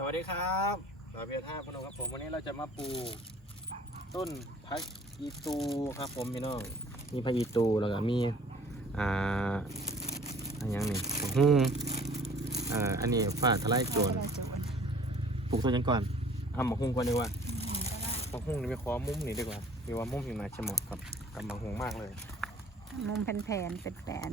สวัสดีครับสวัสดีท่าพนมครับผมวันนี้เราจะมาปลูกต้นพักอีตูครับผมพี่น้อง มีพักอีตูแล้วก็มี อ่าอันยังนี่ของหุ้งเอ่ออันนี้ฝ้าทลายโจรปลูกต้นยังก่อนเอาหมกหุ้งก่อนดีกว่าหมกหุ้งนี่ไปขอมุมนี่ดีกว่าดีว่ามุมนี่น่าจะเหมาะกับกับหมกหุ้งมากเลย มุมแผ่นๆเป็นแปน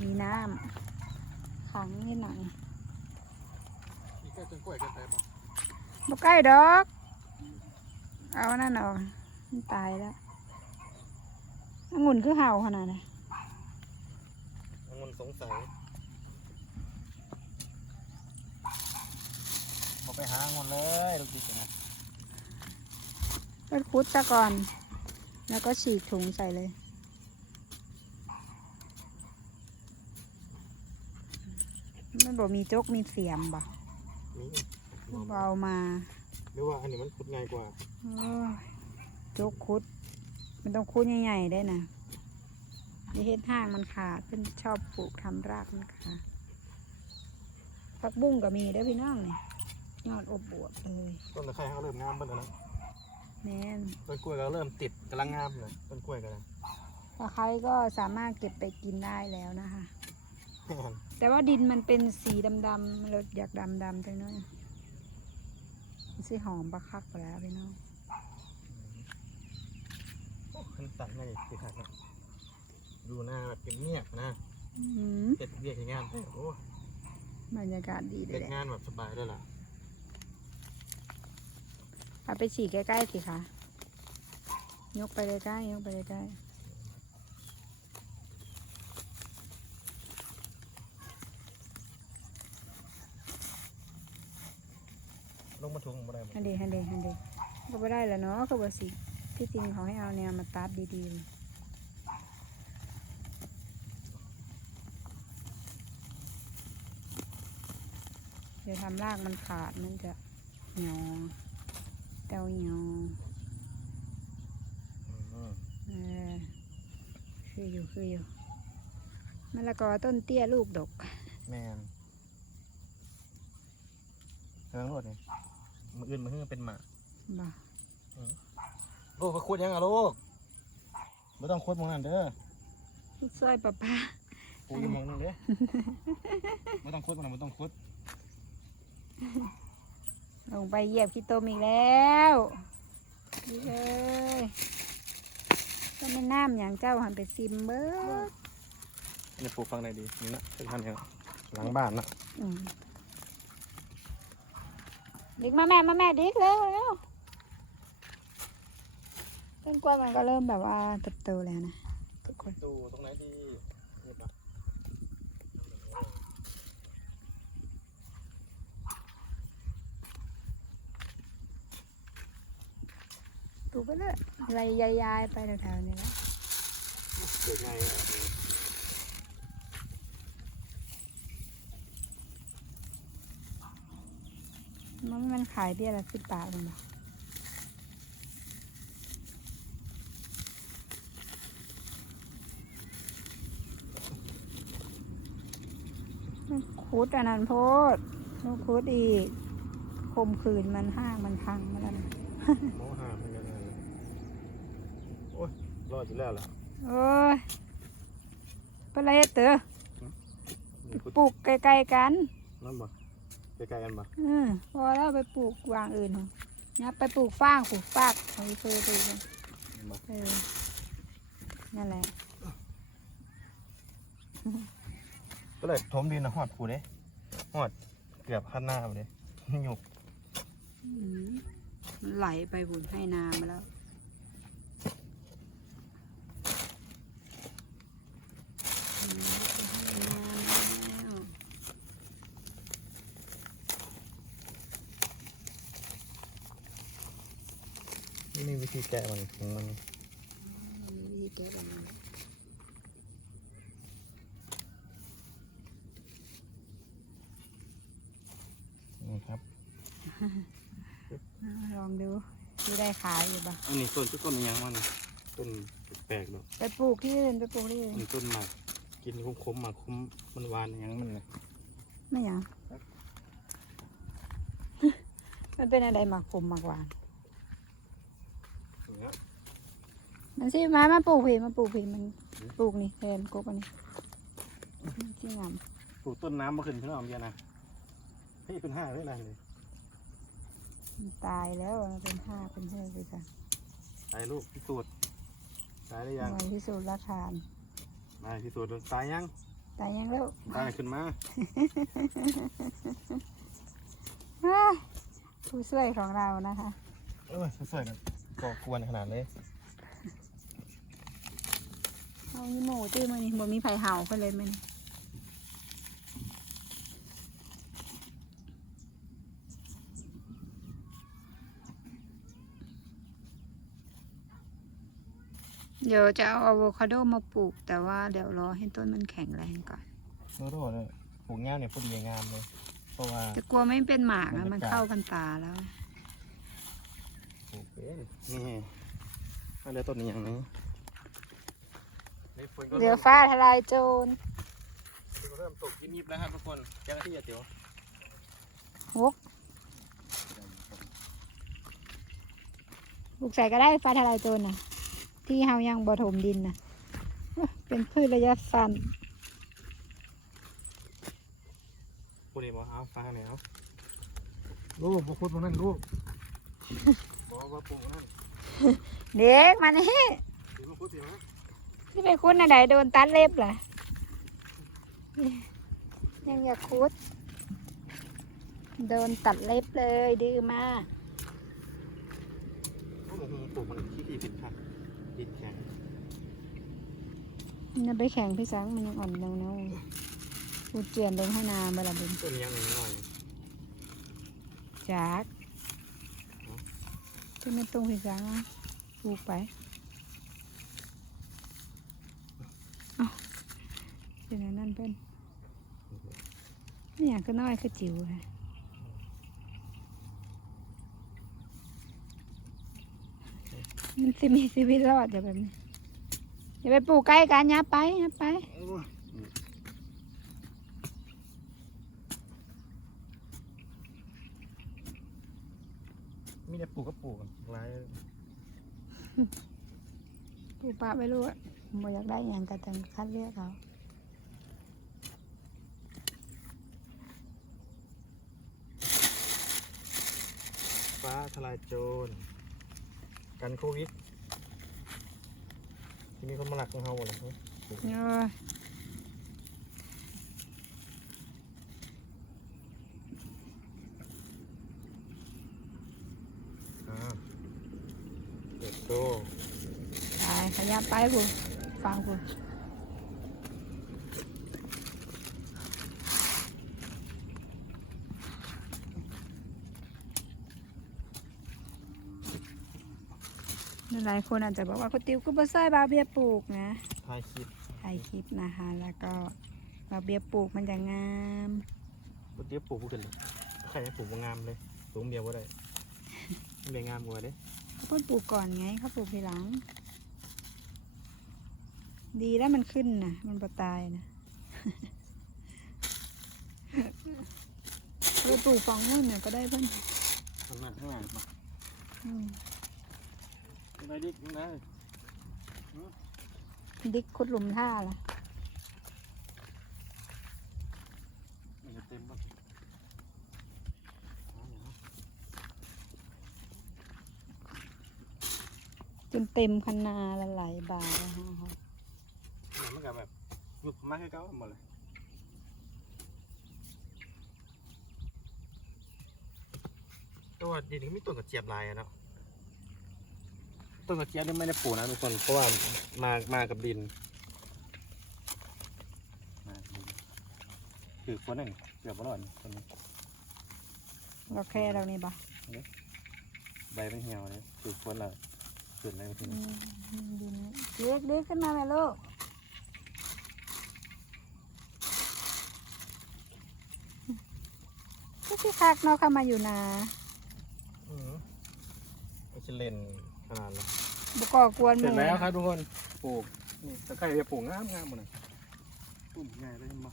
มีน้ำขังนิดหน่อย นี่ก็ต้นกล้วยกันไปบ่บ่ใกล้ดอก เอานั่นเอามันตายแล้วองุ่นคือเห่าขนาดนั้นองุ่นสงสัยบอกไปหาองุ่นเลยลูกจิ๋นะก็คุดซะก่อน แล้วก็ฉีกถุงใส่เลยมันบอกมีจกมีเสียมบ่ นี่เบามาหรือว่าอันนี้มันขุดง่ายกว่าโอ้ยจกคุด มันต้องคุดใหญ่ๆได้นะอย่าเฮ็ดห้างมันขาดเพิ่นชอบปลูกทำรากมันขาดผักบุ้งก็มีเด้อพี่น้องนี่ยอดอบบวบเลยต้นตะไคร้เขาเริ่มงามเบิ่งแล้วนะแม่นต้นกล้วยก็เริ่มติดกำลังงามเลยต้นกล้วยก็เลยตะไคร้ก็สามารถเก็บไปกินได้แล้วนะคะ แม่นแต่ว่าดินมันเป็นสีดำๆเราอยากดำๆจังหน่อยมันสิหอมปะคักไปแล้วพี่น้องโอ้มันตัดง่ายสิครับเนี่ยดูหน้าแบบเงียบๆนะอื้อหือเก็บเรียกงานไปโอ้บรรยากาศดีเลเก็ยบแหละงานแบบสบายด้วยล่ะเอาไปฉีกใกล้ๆสิคะยกไปเลยใกล้ยกไปเลยใกล้ล มาทุงมาได้หมดฮันเดฮันเดฮันเดก็ไม่ได้แล้วเนาะก็บอสิที่จริงเขาให้เอาแนวมาตัดดีๆเดี๋ยวทำรากมันขาดมันจะเหี่ยวเต้าเหี่ยวอืมเออคืออยู่คืออยู่มะละกอต้นเตี้ยลูกดก แมนเรื่องรถนี่ มืออื่นมืออื่นเป็นหมาบ่ลูกไปขุดยังอะลูกไม่ต้องขุดหมองนั่นเด้อลูกซอยป้าป้าปลูกอยู่หมองนึงเด้อไม่ต้องขุดหมองนั่นไม่ต้องขุดลงไปเหยียบขี้ตมอีกแล้วดีเลยก็ไม่น้ำอย่างเจ้าหันไปซิมเบิร์ดนี่ปลูกฟังไหนดีนี่นะเป็นพันธุ์ยังหลังบ้านนะอืม ดิกมาแม่มาแม่ดิกเร็วเร็วต้นกล้วยมันก็เริ่มแบบว่าเติบโตแล้วนะทุกคนดูตรงไหนดีเงียบนะปลูกไปเลยอะไรยายๆไปแถวๆนี้แหละเกิดไงอะ มันมันขายเบี้ยละสิบบาทเลยนะมันคุดอันนั้นโพดมันคุดอีกคมคืนมันห้างมันพังมาแล้วนะโมหาเหมือนกันเลยโอ้ยรอดอยู่แล้วล่ะโอ้ยเป็นไรเต๋อนี่ขุดปลูกไกลๆกันนั่นบ่ ใกล้ๆกันบ่เออพอแล้วไปปลูกวางอื่นเถอะนะไปปลูกฟางปลูกฟากเขาเคยปลูกกันบ่เออนั่นแหละก็เลยถมดินนะหอดผูเด้หอดเกือบขั้นหน้าเลยหยก อืมมันไหลไปบุญให้นามาแล้ว อืมให้นามาแล้ว นี่มีวิธีแกะมันของมันอืมวิธีแก้ปัญหานี่ครับอ่าลองดูดูได้ขายอยู่ปะอันนี้ต้นต้นยังมันต้นแปลกๆดอกไปปลูกที่อื่นไปปลูกที่อื่นมันต้นหมากกินคมๆหมากคมมันหวานอย่างมันเลยไม่หยังมันเป็นอะไรหมากผมหมากหวาน อย่างเงี้ย มันสิมามาปลูกผีมาปลูกผีมันปลูกนี่แทนกบอันนี้ที่งามปลูกต้นน้ำมาขึ้นพี่น้องเบียร์นะเฮ้ยเป็นห้าเลยอะไรเลยมันตายแล้วมันเป็นห้าเป็นเท่าไปจ้ะตายลูกพิสูจน์ตายหรือยังไว้พิสูจน์ราคาตายพิสูจน์ตายยังตายยังแล้วตายขึ้นมาอ้าผู้ช่วยของเรานะคะเออสวยๆกันก่อกวนขนาดเลยเอา มีหมูตื้อมานี่บ่มีไผ่เห่าเพิ่นเลยมันเดี๋ยวจะเอาอะโวคาโดมาปลูก แต่ว่าเดี๋ยวรอให้ต้นมันแข็งแรงก่อนโน้ตโเนี่ยปลูกเงี้ยเนี่ยพอดีงามเลย เพราะว่าจะกลัวไม่เป็นหมากบรอะมันเข้ากันตาแล้วปลูกเป็นนี่ถ้าเหลือต้นนี้อย่างนี้ นี่ฝนก็เดี๋เริ่ยวมฟ้าทลายโจรฝนก็เริ่มตกยิบๆแล้วครับทุกคนเจ้าหน้าที่อย่าเดี๋ยวฮกปลูกใส่ก็ได้ฟ้าทลายโจรน่ะ ที่เฮายังบ่ถมดินน่ะเอ้อเป็นพืชระยะสั้นพูดดีบ่เอาฟังหน่อยเอาลูกพวกคุณพวกนั้นลูกบอกว่าปลูกนั่นเด็กมานี่ถือมาพูดสิมะ ที่ไปคุดนะไหนโดนตัดเล็บล่ะยังอยากคุด โดนตัดเล็บเลยดื้อมากโอ้โหปลูกมันขี้ดีผิดค่ะดินแข็งมันจะไปแข่งพี่สังมันยังอ่อนเนาๆพูดเจียนลงให้นาเวลาบุญต้นยังหน่อยจากที่ไม่ตรงพี่สังอะปลูกไปเอ้า เป็นอันนั่นเป็นนี่อย่างก็น้อยคือจิ๋วค่ะมันสิมีชีวิตรอดอย่าแบบนี้อย่าไปปลูกใกล้กันอย่าไปอย่าไปมีแต่ปลูกก็ปลูกหลายปลูกป่าไม่รู้อะบ่อยากได้อย่างก็ต้องคัดเลือกเอา ฟ้าทลายโจร กันโควิดที่มีคนมาหลักของเฮาหมดเลยเนาะอ่าเติบโตตายขยับไปบุฟังบุ หลายคนอาจจะบอกว่าคุณติวก็บ่ใส่บาเบียปลูกนะถ่ายคลิปถ่ายคลิปนะคะ แล้วก็บาเบียปลูกมันจะงามปกติปลูกผู้ขึ้นเลยใครให้ปลูกบ่งามเลยปลูกเบียร์บ่ได้มันเลยงามกว่าเด้เขาเพิ่งปลูกก่อนไงเขาปลูกทีหลัง ดีแล้วมันขึ้นนะมันบ่ตายนะเราปลูกฝั่งนู้นเนี่ยก็ได้เพิ่นข้างหน้าข้างหลังมาอืม ไปดินะดิกขุดหลุมท่าล่ะมันจะเต็มป่ะจนเต็มคันนาละหลายบาทแล้วฮะมันก็แบบยุบมากให้เก้าหมดเลยตัวดินก็มีต้นกระเจี๊ยบลายอะเนาะ ต้นกระเจี๊ยบนี่ไม่ได้ปลูกนะทุกคนเพราะว่ามามากับดินมากับดินคือคนหนึ่งเกือบร้อยคนนี้เราแค่เรานี่บ่ใบมันเหี่ยวเลยคือคนละขึ้นอะไรทีอืนี้มดินเด็กเด็กขึ้นมาแม่ลูกก็ที่คักเนาะเข้ามาอยู่นาอือไม่ใช่เล่นข นาดนั้นบุก่อกวนหเสร็จมู่แล้วครับทุกคนปลูกนี่ตะไคร้จะปลูกงามงามหมดเลยตุ่มง่ายเลยมา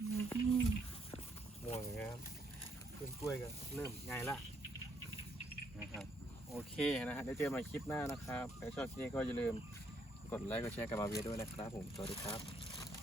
อืมม่วงงามกล้วยก็เริ่มใหญ่ละนะครับโอเคนะฮะเดี๋ยวเจอกันใหม่คลิปหน้านะครับใครชอบคลิปนี้ก็อย่าลืมกดไลค์กดแชร์กับบาเวียด้วยนะครับผมสวัสดีครับ